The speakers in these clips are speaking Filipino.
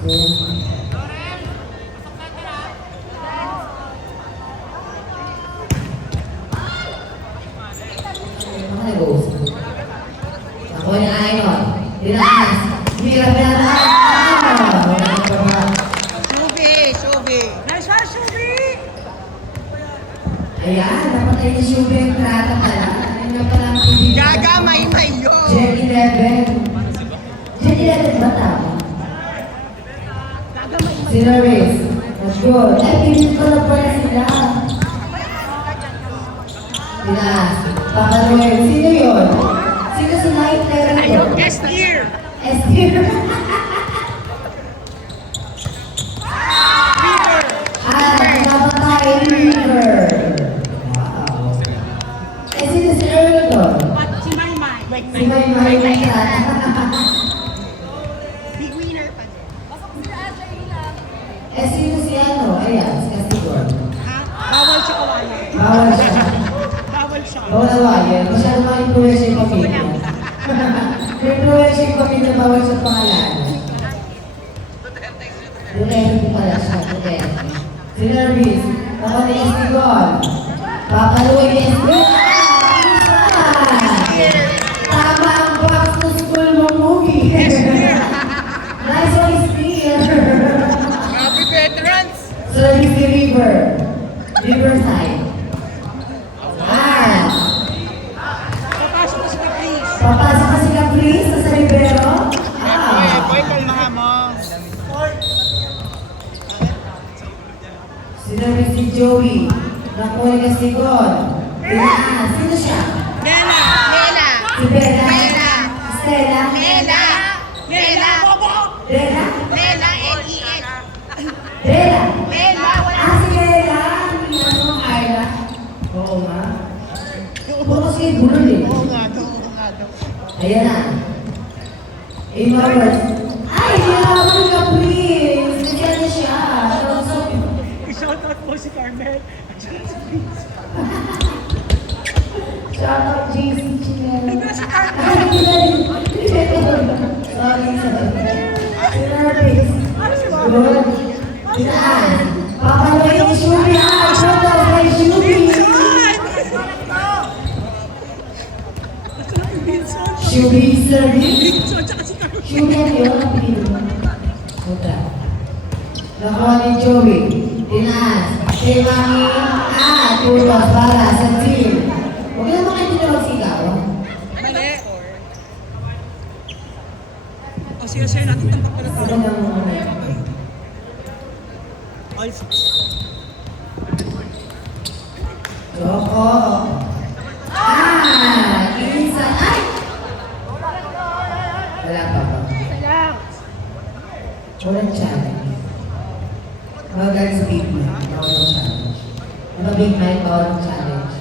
Ako na ayon. Dinaas. Hirap na Shubi! Nice one, Shubi! Ayan, napatay ni Shubi ang trata pala. Ayun na pala ang pinili. Gaga, may yun! Jet 11. Jet 11 ba tama? Sino Riz? Let's go. Eh, pinili ko na pala sila. Dinaas. Pakaluin. Sino yun? Sino si Night Terror yun? S-tier! S-tier. Napatay River. Wow. Eh, sino si Earl doon? Si Maymay. Si Maymay na yan. Big winner pa din. Eh, sino si ano? Ayan, si Castigor. Ha? Bawal siya kawayan. Bawal siya. Bawal siya. Bawal awayan. Masyado mga influensya yung pamilya. Influensya yung pamilya, bawal siya pangalan. Duterte pala siya, Duterte. Si Nervis, ako ni Estigol. Papaluin ni Estigol. Tama ang box to school mo movie. Nice one, Estigol. Happy veterans! Service ni River. Riverside. Papasok ko si Chris. Papasok ka sila, please, sa Rivero. Boy, kalmaha mo. Sino rin si Joey? Nakuha ni Castigol. Sino siya? Nela! Si Bella? Stella? Nela! Bella? Nela, L-E-N. Bella? Nela, wala. Si Bella? Ano, Ayla? Oo nga. Puro siya bulol eh. Oo nga daw. Ayan na. Immortals. Ay, yun ka, please. Nandiyan na siya. I-shout out po si Carmel. Shout out, JC Chinel. Nagla si Carmel. Sorry, Nervis. Good. Saan? Papaluin ni Shubi. Shout out kay Shubi. Shubi service. Shubi ang yun ang pinili mo. Puta. Nakuha ni Joey. Tinaas. Si Mami. Tulos para sa team. Huwag na mga hindi na magsigaw. Mali. O siya natin ang pagkalat. Ano na mo? All six. Joko. Isa. Ay! Wala pa ba? Walang challenge. Mga guys, big man. Walang challenge. Mga big man, walang challenge.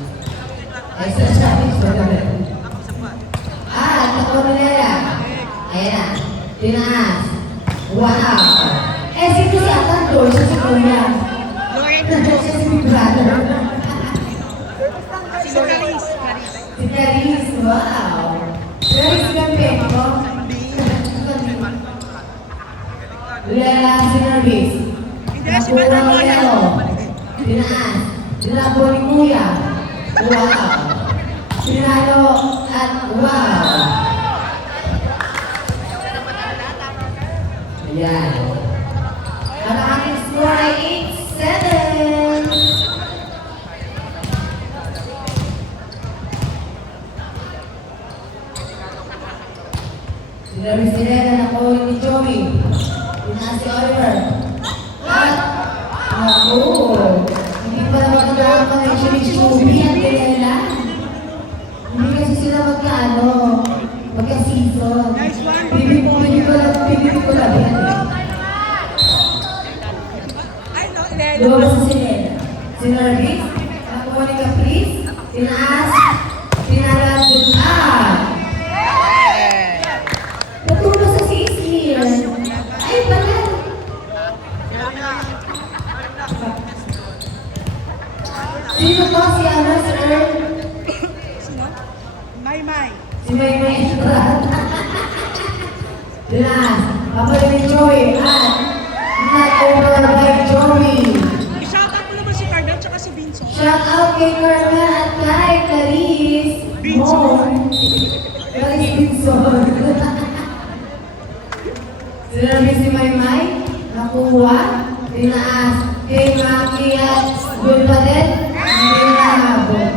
Extra challenge. Wala na. Ito ko nila. Ayan na. Tinaas. Wow! Eh, sino si Atandor? Siya si Kuya. Siya si Big Brother. Si Caris. Si Caris. Wow! Caris Gambino. Lela si Nervis. Nakuha ni Lelo. Tinaas. Dinabo ni Kuya. Wow! Sinalo at wow! Ayan. Ang aking score ay 8-7. Sinabi sila na nakuha ni Joey. Tinaas si Oliver. At, naku, hindi pa naman nagkakakonnection ni Shubi at Lela. Hindi kasi sila magka-season. Pili ko lang yan. Lumabas si Lela. Si Nervis, nakuha ni Caprice, tinaas, tinalas yung natulog sa sisir. Ay, pala. Sino to si ano, si Earl? Maymay. Si Maymay Estrada. Tinaas, papalit ni Joey, at kay Carla at kay Clarice. Mon. Clarice Binson. Sinabi si Maymay, nakuha, tinaas, kay Maki at Gul pa din, hindi nahabol.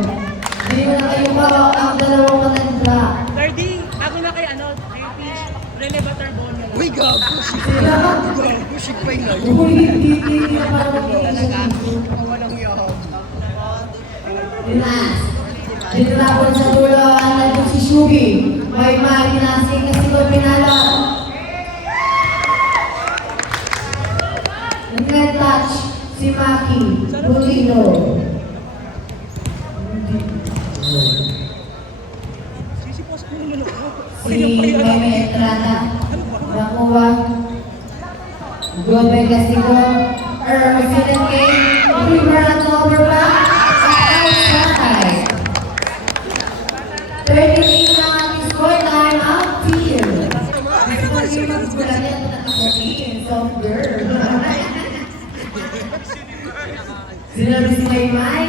Hindi mo na kayo pa ang dalawang matanda. Thirdy, ako na kay ano, kay Peach, Rene Batarbonia. Uy, gago. Sila, Gago, shit pa yun. uy, hindi na parang Talaga, walang yawag. tinaas. Tinapon sa dulo, nandun si Shubi. Maymay, tinasing kasi ko pinalo. Red touch, si Maki, Bulino. Sisipos ko yung lolo. Si Meme Estrada, nakuha. Gobe Casigo, Erwin Kay, River at Overback, outside. 38 na ang score time out team. Soft girl. Sinabi si Maymay,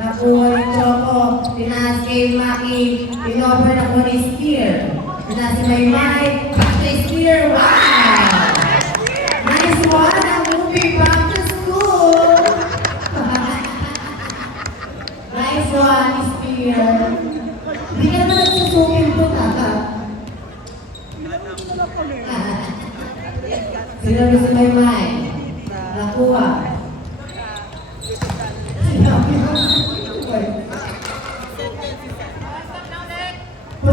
nakuha ni Choco, tinaas kay Maki, in-offer na ko ni Spear. Tinaas si Maymay, back to Spear, wow! Nice one, ang movie, back to school! Nice one, Spear. Hindi ka naman nagsusukin po na. Sinabi si Maymay, nakuha.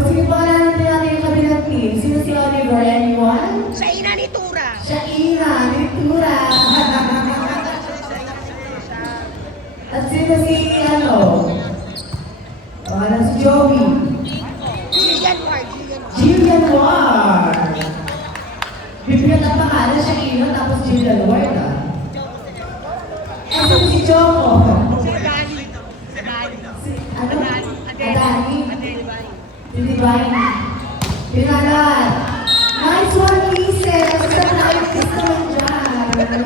Sige pa natin natin yung kabilang team. Sino si Oliver? Anyone? Sa ina ni Tura. Siya Ina, Nitura. At sino si ano? Parang si Joey. Jillian Ward. Jillian Ward. Bibigyan ang pangalan siya Ina tapos Jillian Ward ah. Eh, sino si Choco? Si Dani. Si Dani. Si ano? Adani. Adani. Adani. Hindi ba? Pinalat. Nice one, Lisa. Sa na-artist naman dyan.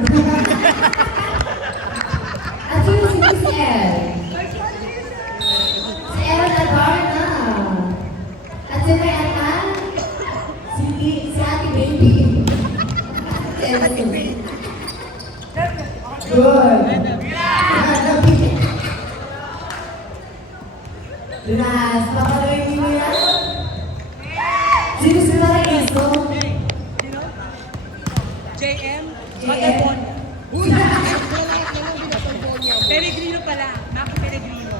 At sino si Miss El? Si El Navarna. At si May Atan? Si Ate Baby. Si El Baby. Good. Lunas, papaloy mo yan? Sino si Maraiso? JM. Batarbonia. Peregrino pala. Maki Peregrino.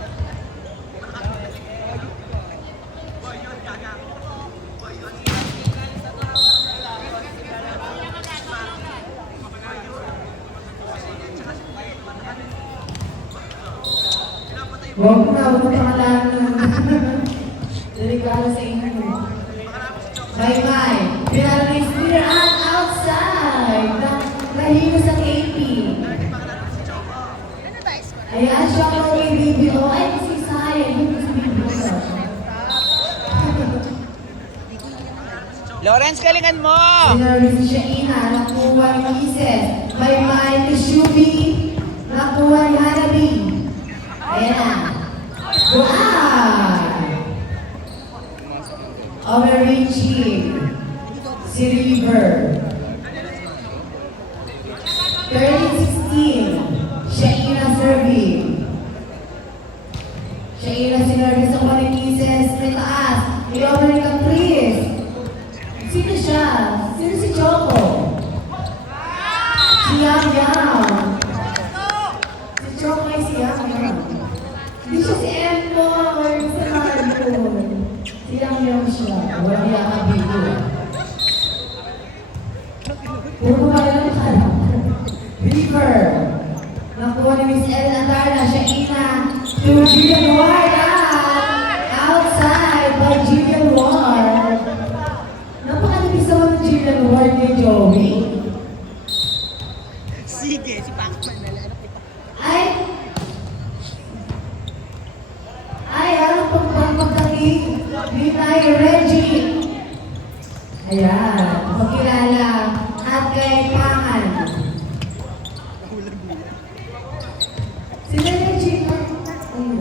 Huwag na, huwag na pangalan ng delikado sa inyo. Bye-bye. Pinalo ni Spear at outside. Nahilo sa KP. Ayan, siya ko kay BBO. Ay, si Saya. Yun si BBO. Lawrence, galingan mo! Sinarvin siya Ina. Nakuha ni Ises. Bye-bye ni Shubi. Nakuha ni Hanabi. Ayan na. Wow! Overreaching. Si River. 30-16. Shaina serving. Shaina sinurvey sa Panikises. May taas. I-over ni Caprice. Sino siya? Sino si Choco? Si Yam Yam. Si Choco ay si Yam Yam. Hindi siya si Empo or si Marco. Si Yam Yam siya. Walang yakap dito. Puro ba lang ka? River. Nakuha ni Miss Ellen Andarna. Siya Ina. To Jillian Ward. Outside by Jillian Ward. Napakadibig sa mga Jillian Ward ni Joey. Sige, si Pacman na lang. Ay! Ay, ano pagpagpagkaki? Ninay Reggie. Ayan, pakilala. At kay Pangan. Sila Reggie. Ayun.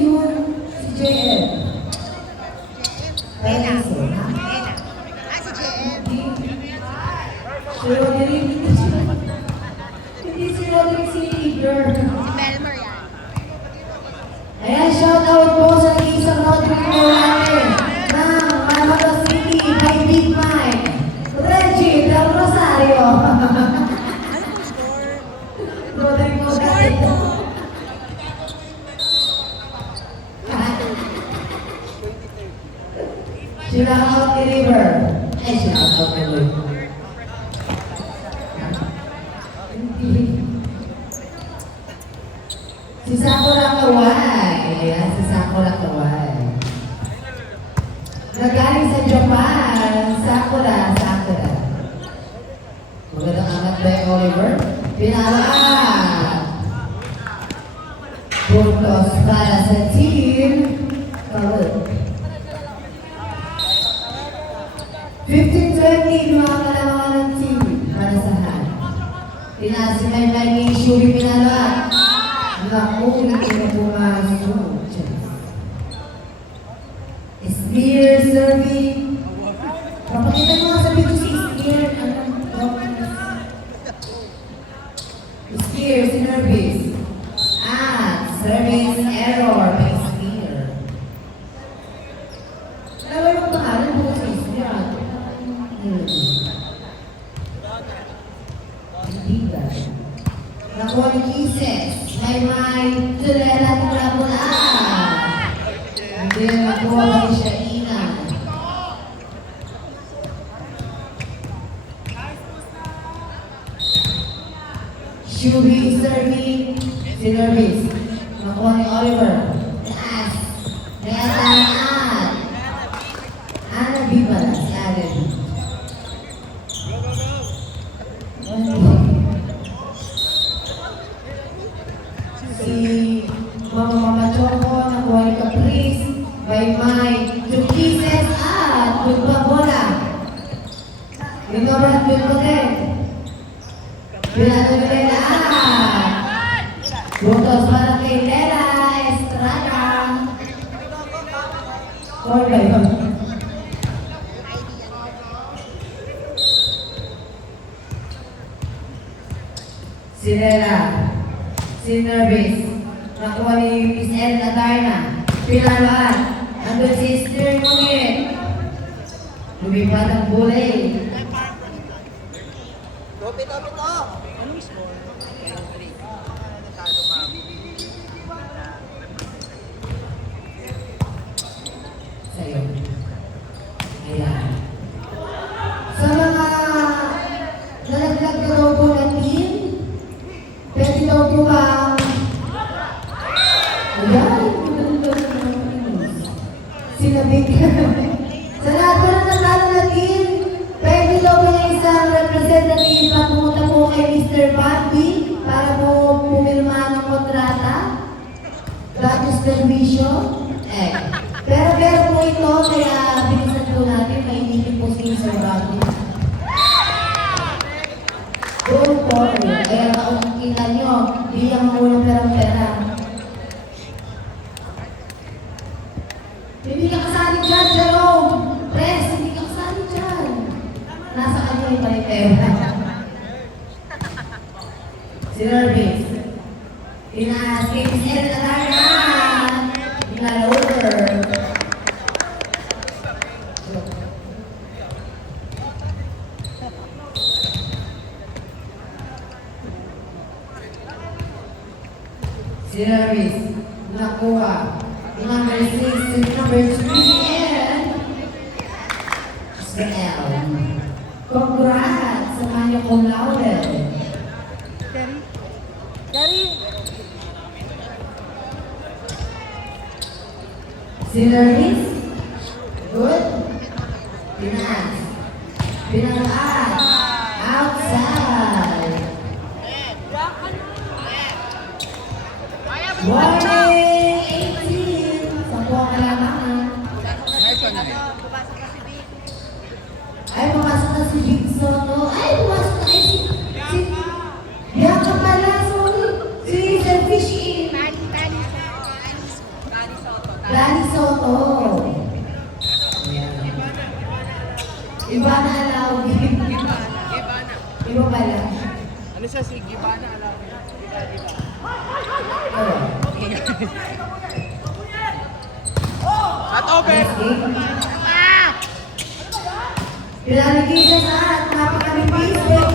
yun. Si JM. Bella. Paraiso, ha? Bella. Ah, si JM. Si Roderick, hindi si Roderick, si Igor. Si Belmer yan. Ayan, shout out po sa isang Roderick Morales ng Manila City kay Big Mike. Reggie Del Rosario. Roderick Morales. Shout out kay River. Ay, shout out kay River. Si Sakura Kawai. Ayan, si Sakura Kawai. Nagaling sa Japan. Sakura. Magandang angat by Oliver. Pinalaan. Puntos para sa team. Kawai. 15-20 mga kalamangan ng team para sa Han. Pinasimaylay ni Shuri Pinalaan. Naku, hindi na pumasok. Spear serving. Papakita mo nga sa video si Spear. Spear, sinervice. Service error by Spear. Alam mo yung pangalan mo si Spear. Hindi ba? Nakuha ni Kisses. May tulela mula. Hindi nakuha ni siya ina. Shubi serving. Sinervice. Nakuha ni Oliver. Taas. Nayataan. Ana Bibala. Si Allen. Si Mama Choco, nakuha ni Caprice, May, 2 pieces at bola. Ignorant yun ko din. Pinado ni Lela. Butos para kay Lela Estrada. Or ba yun? Si Lela. Sinervice. Nakuha ni Miss L. Nadarna. Pinalaan. Andun si Esther Munir. Lumipad ang bulay. Sa'yo. Ayan. Sa mga nalaglag na daw po na team, pwede daw po ba sinabik. Sa lahat ko na natalo na team, pwede daw ba na isang representative na pumunta po kay Mr. Bambi para po pumirma ng kontrata? Gratis permisyo? Pero po ito, kaya bilisan po natin, mainitin po si Mr. Bambi. Doon po, kaya nakukita nyo, biyang muna perang-pera. Hindi ka kasali dyan, Jerome! Pres, hindi ka kasali dyan! Nasa kanya yung pala. Sinervice. Inaas kay Miss L. Nadarna. Inaloader. Sinervice. Nakuha. Number 6 to number 3 and Israel. Congrats sa kanya cum laude. Dari. Sinervice. Good. Pinas. Pinalaan. Outside. Warning 18. Sa buong kalamangan. Ay, pumasok na si Big Soto. Ay, pumasok na si Bianca pala. Sorry. Si Selfish in. Iba na allowed. Gibana. Iba pala. Ano siya si Gibana? Alam mo? Oh. At open! Pinamigay sa saan? Napakabibis.